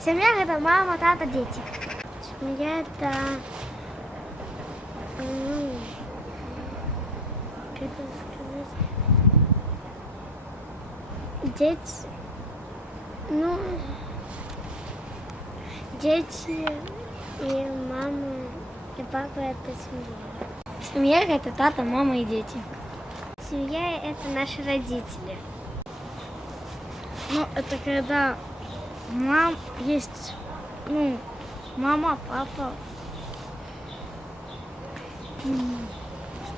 Семья – это мама, тата, дети. Семья – это… как сказать? Дети… дети и мама, и папа – это семья. Семья – это тата, мама и дети. Семья – это наши родители. Это когда есть, мама, папа,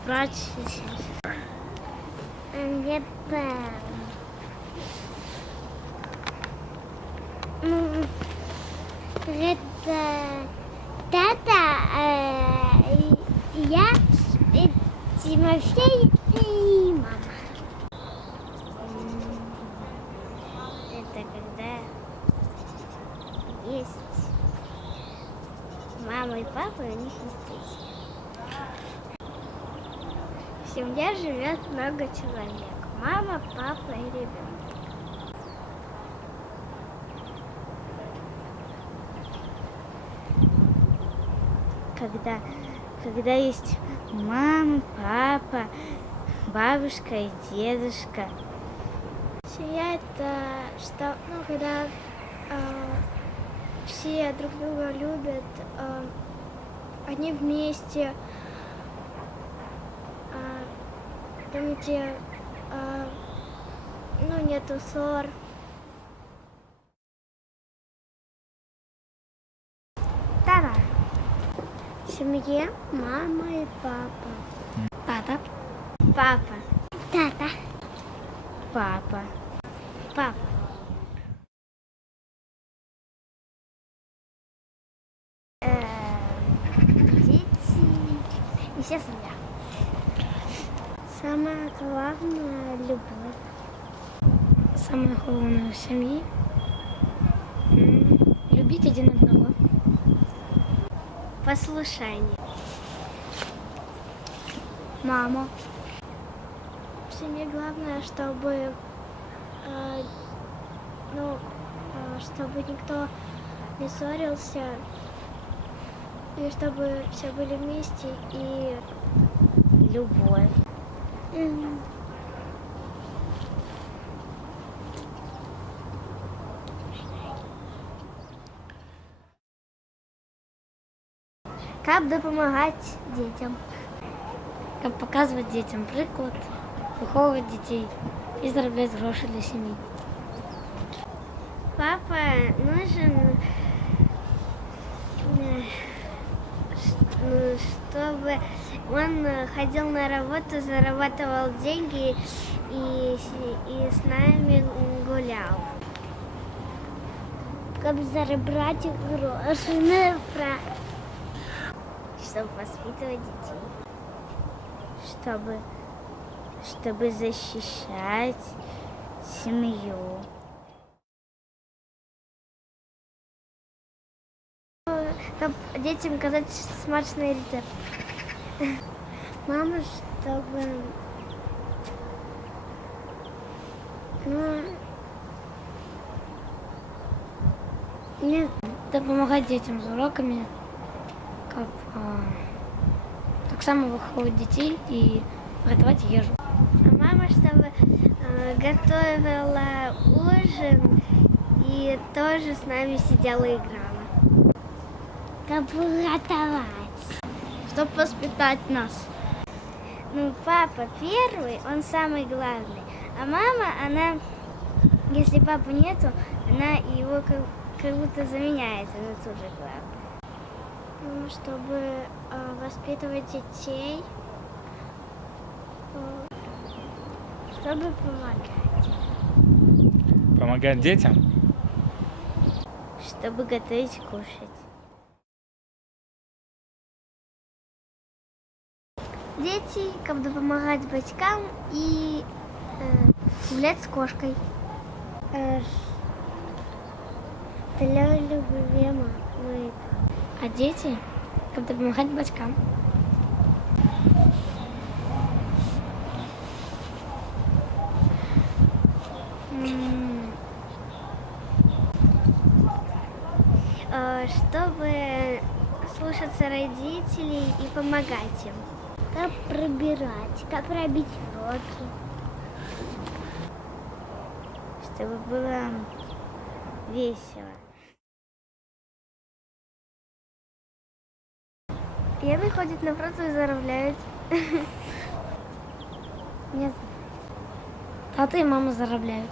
братья. Это тата, я, Тимофей и мама. Это когда есть мама и папа, и у них есть дети. В семье живет много человек. Мама, папа и ребенок. Когда есть мама, папа, бабушка и дедушка. Семья – это когда все друг друга любят, они вместе, там, где нету ссор. Тата. В семье мама и папа. Тата. Папа. Тата. Папа. Папа. Дети и вся семья. Самое главное – любовь. Самое главное в семье – любить один одного. Послушание. Мама. В семье главное, чтобы чтобы никто не ссорился, и чтобы все были вместе, и Любовь. Как допомагать детям. Как показывать детям приклад, выховывать детей и зараблять гроши для семьи. Папа нужен, чтобы он ходил на работу, зарабатывал деньги и с нами гулял. Как заработать гроши, чтобы воспитывать детей. Чтобы защищать семью. Как детям казать смачный рецепт. Мама, чтобы Помогать детям с уроками, так само выховывать детей и готовить ежу. А мама, чтобы готовила ужин и тоже с нами сидела и играла. Как готовать. Чтобы воспитать нас. Папа первый, он самый главный. А мама, она, если папы нету, она его как будто заменяет, она тоже главная. Чтобы воспитывать детей, чтобы помогать. Помогать детям? Чтобы готовить и кушать. Дети, как допомагать батькам и гулять с кошкой. Для любви мамы. А дети, как помогать батькам. чтобы слушаться родителей и помогать им. Как пробирать, как пробить уроки. Чтобы было весело. Я выходит на працу и заробляют. Нет. Тата и мама заробляют.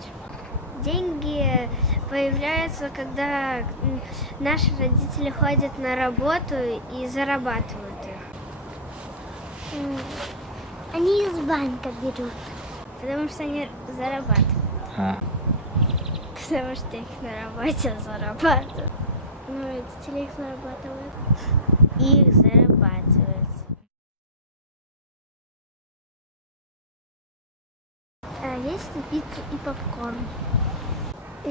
Деньги появляются, когда наши родители ходят на работу и зарабатывают их. Они из банка берут. Потому что они зарабатывают. Потому что их на работе зарабатывают. Ну, родители их зарабатывают. Их зарабатывают. Есть пиццу и попкорн.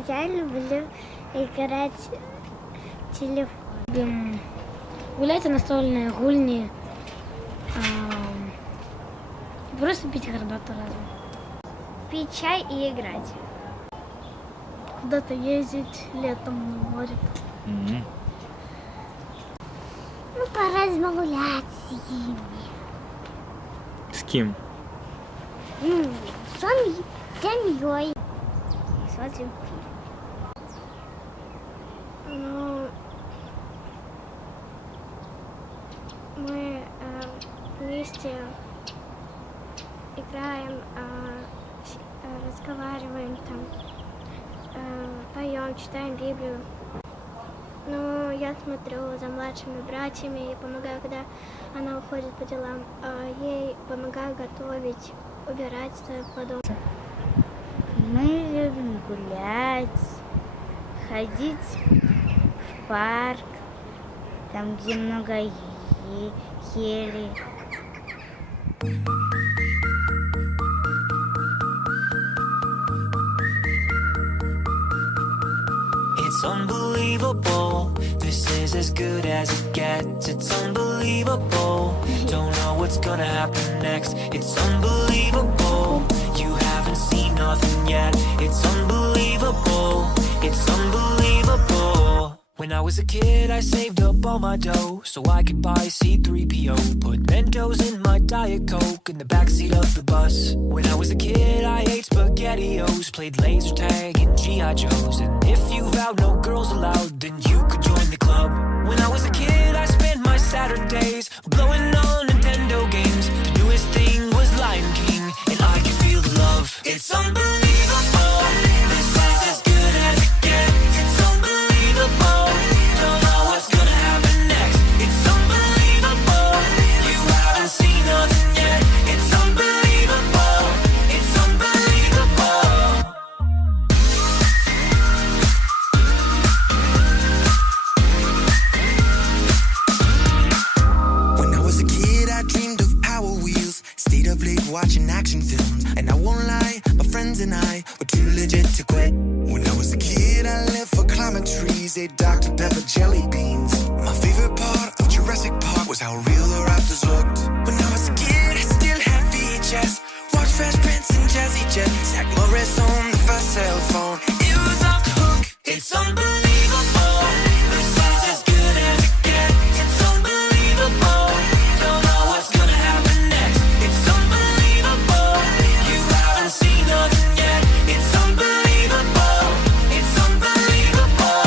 Я люблю играть в телефон. Любим гулять в настольные гульни. Просто пить горбату разом. Пить чай и играть. Куда-то ездить летом на море. Ну, по-разному гулять с ними. С кем? С семьей. И смотрим фильм. Ну, мы вместе играем, разговариваем там, поем, читаем Библию. Ну, я смотрю за младшими братьями и помогаю, когда она уходит по делам. Ей помогаю готовить, убирать по дому. Мы любим гулять, ходить в парк, там, где много ели. It's unbelievable, this is as good as it gets. It's unbelievable, don't know what's gonna happen next. It's unbelievable, you haven't seen nothing yet. It's unbelievable, it's unbelievable. When I was a kid, I saved up all my dough so I could buy C-3PO. Put Mentos in my Diet Coke in the backseat of the bus. When I was a kid, I ate SpaghettiOs, played laser tag and G.I. Joes. And if you vowed no girls allowed, then you could join the club. When I was a kid, I spent my Saturdays blowing on Nintendo games. The newest thing was Lion King, and I could feel the love. It's unbelievable, this is as good as it gets. It's unbelievable, don't know what's gonna happen next. It's unbelievable, you haven't seen nothing yet. It's unbelievable, it's unbelievable. When I was a kid, I dreamed of Power Wheels. Stayed up late watching action films. And I won't lie, my friends and I were too legit to quit. When I was a kid, I lived for climbing trees, ate Dr. Pepper jelly beans. My favorite part of Jurassic Park was how real the raptors looked. When I was a kid, I still had VHS. Watched Fresh Prince and Jazzy Jet. Zach Morris on the first cell phone. It was off the hook. It's unbelievable. This is as good as it gets. It's unbelievable. Don't know what's gonna happen next. It's unbelievable. You haven't seen nothing yet. It's unbelievable. It's unbelievable.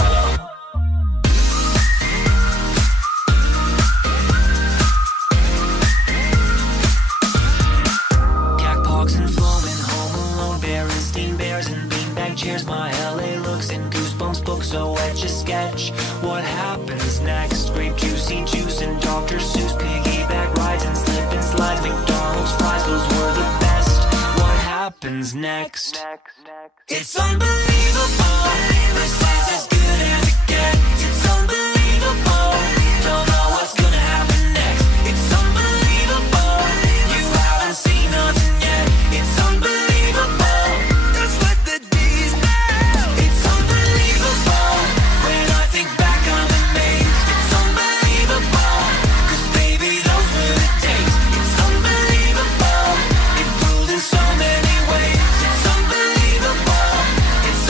Yak pogs and flowing, home alone, Berenstain Bears and beanbag chairs. My LA looks and Goosebumps books, so etch a sketch. What happens next? Grape juicy juice and Dr. Seuss, piggyback rides and slip and slides. McDonald's fries, those were the best. What happens next? It's unbelievable. This is as good as it gets. It's unbelievable. Don't know what's gonna happen next. It's unbelievable. You haven't seen nothing yet. It's unbelievable. That's what the D's are. It's unbelievable. When I think back, I'm amazed. It's unbelievable. 'Cause baby, those were the days. It's unbelievable. It ruled in so many ways. It's unbelievable. It's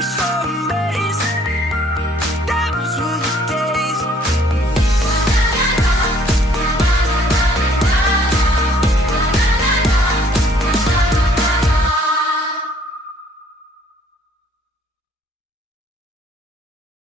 I'm so